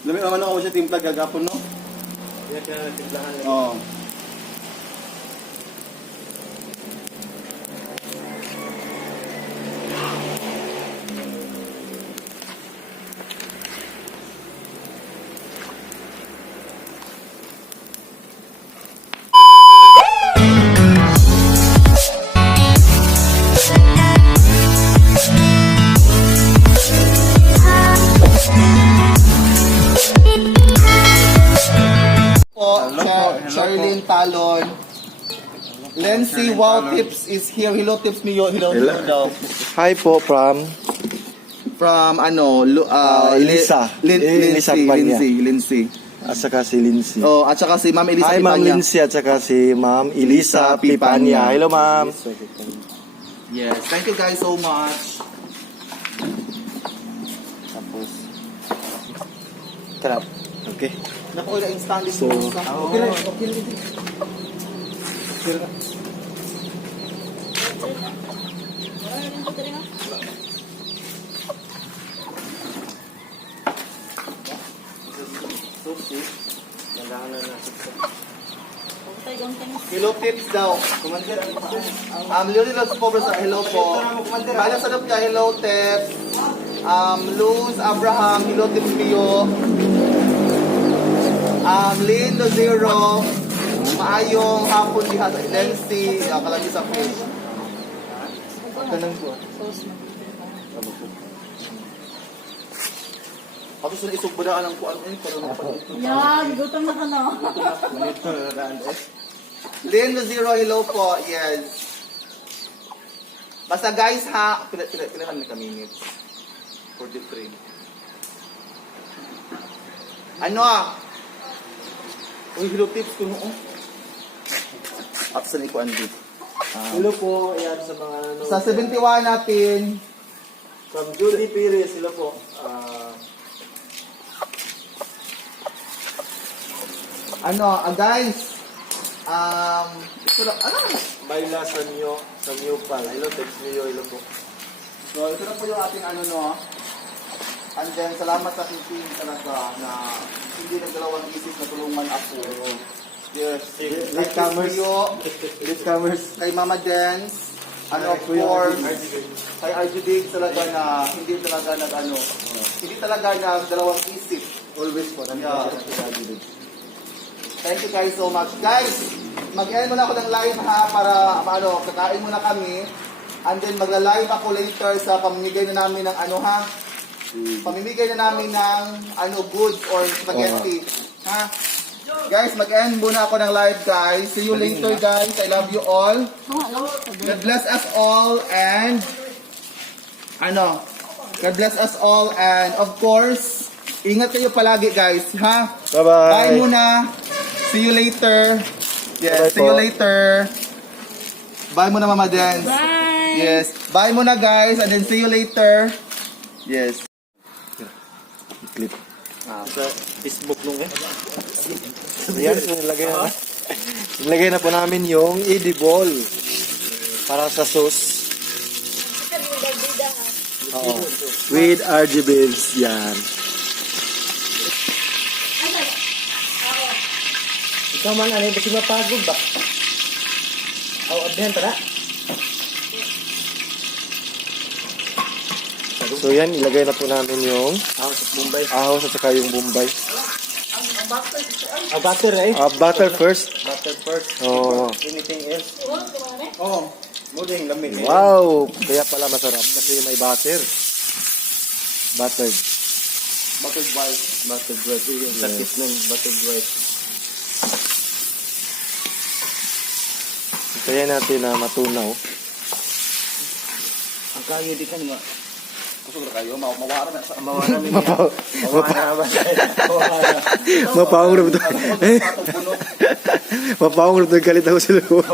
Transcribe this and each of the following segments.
Dami naman ako siya timpla gagapon, no? Yan ka na timplahan. Oo. Charlene Talon. Lency, wow, Tips is here. Hello, TipsMeYou. Hello daw. Hi po, from From Elisa. Lindsay. at saka si Lindsay. Oh, at saka si Ma'am Elisa Hi, Ma'am Pipanya. Lindsay at saka si Ma'am Elisa Pipanya. Hello, Ma'am. Yes, thank you guys so much. Tapos, trap. Okay. Naku, na-instant din So, okay lang. Hello Tips daw. Leonel Pobres, hello po. Kala sa ka, hello Tips. Luz Abraham, hello TipsMeYou. Lindo Zero, maayong hapon diha sa Nancy, kalagi sa fish. Kanang po. Ako sa isugba ang kuan ini para mapalito. Yan, gutom na ka na. Manito na daan eh. Lindo Zero, hello po. Yes. Basta guys ha, pila ka minutes. 43. Ano Uy, hello Tips ko noon. At sa ni ko andi. Hello po, yan sa mga ano. Sa 71 natin. From Judy Perez, hello po. Guys. Ito na, Bayla sa New Pal. Hello, TipsMeYou, hello po. So, ito na po yung ating And then, salamat sa ating team talaga na hindi nagdalawang isip na tulungan ako. Yes. Latecomers. Kay Mama Dance. And of course, kay RG Big talaga na hindi talaga hindi talaga nagdalawang isip. Always po. Yeah. Thank you guys so much. Guys, mag-end muna ako ng live ha para kakain muna kami. And then magla-live ako later sa pamimigay na namin ng pamimigay na namin ng goods or spaghetti. Ha? Guys, mag-end muna ako ng live guys. See you later guys. I love you all. God bless us all and God bless us all and of course, ingat kayo palagi guys, ha? Bye-bye. Bye muna. See you later. Yes, see you later. Bye muna Mama Dance. Bye! Yes. Bye muna guys and then see you later. Yes. Clip. Sa Facebook nung Ayan, so nilagay na po namin yung edible para sa sauce. Oo. With RG Bills, yan. Ikaw man, kasi mapagod ba? Abdihan tara. So yan, ilagay na po namin yung ahos at saka yung Bombay. Butter eh? Butter first. Butter first. Oh. Anything else? Muling lamig. Wow! Kaya pala masarap kasi may butter. Buttered. Buttered white. Buttered white. Yung sakit ng buttered white. Kaya natin na matunaw. Ang kayo di ka naman. Kusog na kayo, mawara na. Mapawang rin ito. Mapawang rin ito. Galit ako sa loob.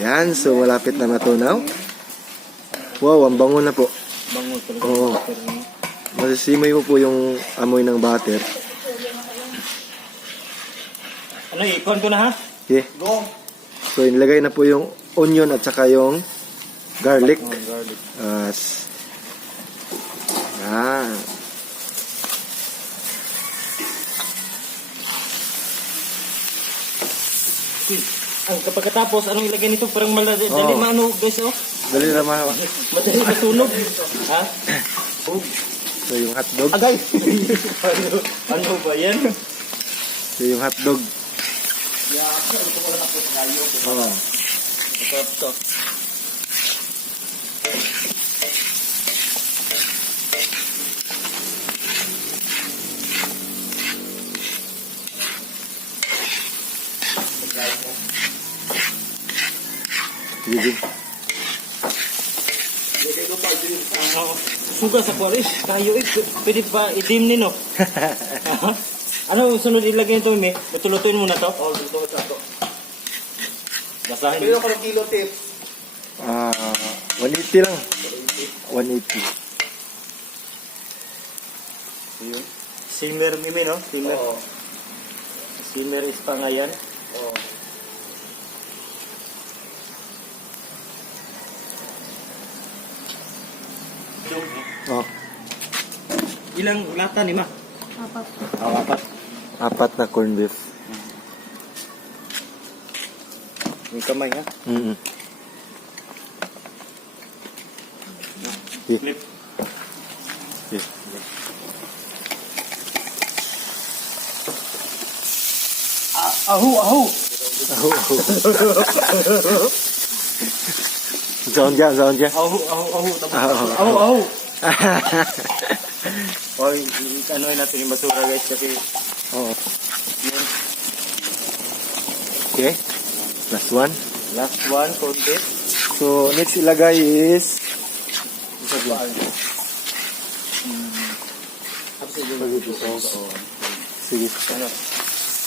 Ayan, so malapit na matunaw. Wow, ang bango na po. Bango talaga. Oo. Masisimoy mo po yung amoy ng butter. Ikon ko na ha? Okay. Go. So, inilagay na po yung onion at saka yung garlic. Garlic. Yan. Ang kapagkatapos, anong ilagay nito? Parang dali maano guys, oh. Dali naman. Madali masunog. Ha? Oh. So yung hotdog. Agay! Ano ba yan? So yung hotdog. Oo. Masarap to. Sige. Oh, suga sa Paris. Kayo pwede pa itim nino. Ano sunod ilagay nito, Mimi? Lutulutuin muna to. Oh, luto ito. Basahin. Pero ako ng kilo tips. 180 lang. 180. Ayun. Simmer, Mimi, no? Simmer. Oo. Simmer is pa nga yan. Oo. Oh, Ilang lata ni Ma? Apat. Apat. 4 na corned beef. Yung kamay, ha? Yeah. Flip. Yeah. Ahu, ahu. Sound dyan. Ahu, ahu, ahu. Ahu. Ahu, ahu. Oy, anoy natin yung basura, guys, kasi Oo. yun. Okay. Last one. Last one, konti. So, next ilagay is spaghetti sauce. Sige. Ano?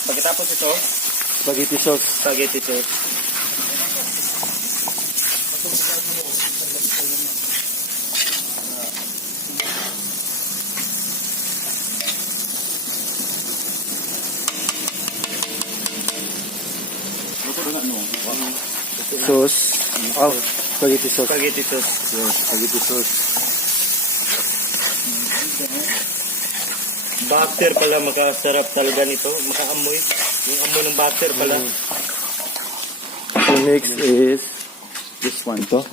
Pagkatapos ito, Spaghetti sauce. spaghetti sauce. Sauce. Oh, spaghetti sauce. Spaghetti sauce. Yes, spaghetti sauce. Butter pala makasarap talaga nito. Makaamoy. Yung amoy ng butter pala. So, next is This one. ito.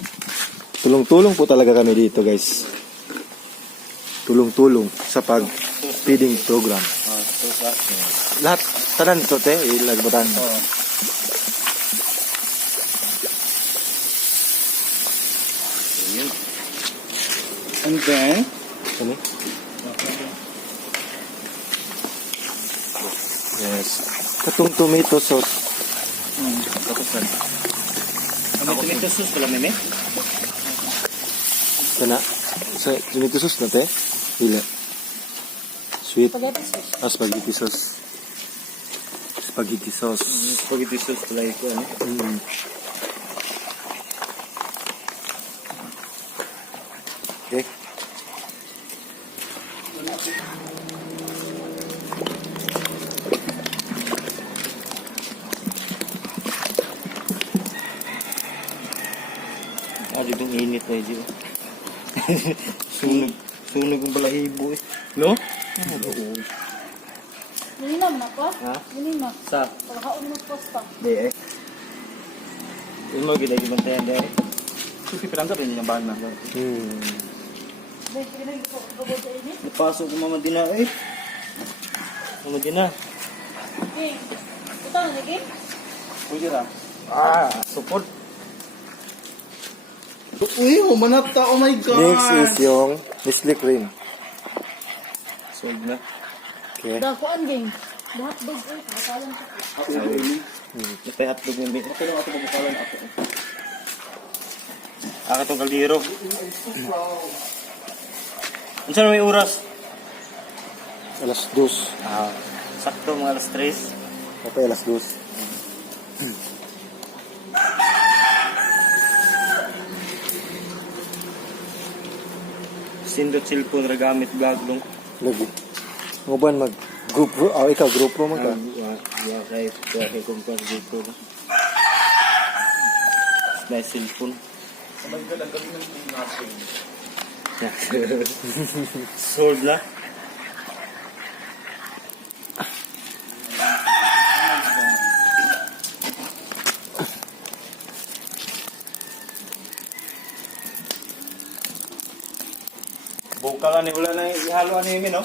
Tulong-tulong po talaga kami dito, guys. Tulong-tulong sa pag-feeding program. Lahat, tanan ito, te. Ilagbatan. And then, Ano? Yes. Katong tomato sauce. tapos na. Ano tomato sauce pala, Meme? Kana. Sa tomato sauce na, te. Ila. Sweet. Spaghetti sauce. Spaghetti sauce. Spaghetti sauce. Spaghetti sauce pala ito, ano? Okay. Dito init na yun. Sunog ang balahibo, eh. No? Ganina man ako? Ha? Ganina. Sa? Pagkaon mo posta. Di, eh. Yung mga gila, yung bantayan dahil. Kasi pirangka rin yung bahan na. Dahil pinag ko gabod sa ini. Napasok ko Mama Dina, eh. Mama Dina. Okay. Ito na lagi. Pwede ra. Support. Uy, humanata. Oh my God. Next is yung Nestle cream. Sold na. Okay. Dakuan game. Lahat bag ay pakalan ko. Napay hotdog yung bit. Ako lang ako mabukalan ako. Ako itong kaldero. Ano saan may oras? Alas 2. Sakto mga alas 3. Okay, alas 2. Sindot cellphone ra gamit vlog dong. Lagi. Nguban mag group ikaw group mo ka. Kahit kung pas dito. May cellphone. Sold na. Bukal ani wala na ihalo ani mi no.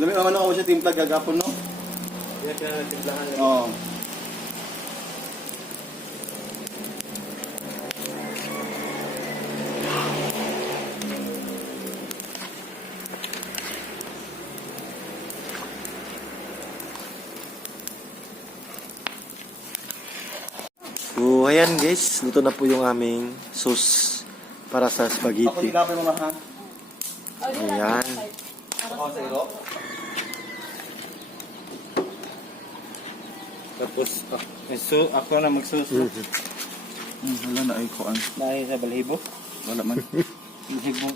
Dami naman ako siya timpla gagapon, no? Yan kaya timplahan. Oo. So, ayan guys, luto na po yung aming sauce para sa Ako spaghetti. tigapin mo na, ha? Ayan. Ako sa iro. Tapos ako na magsuso. Wala na ay kuan. Nahi sa balhibo. Wala man. Balhibo.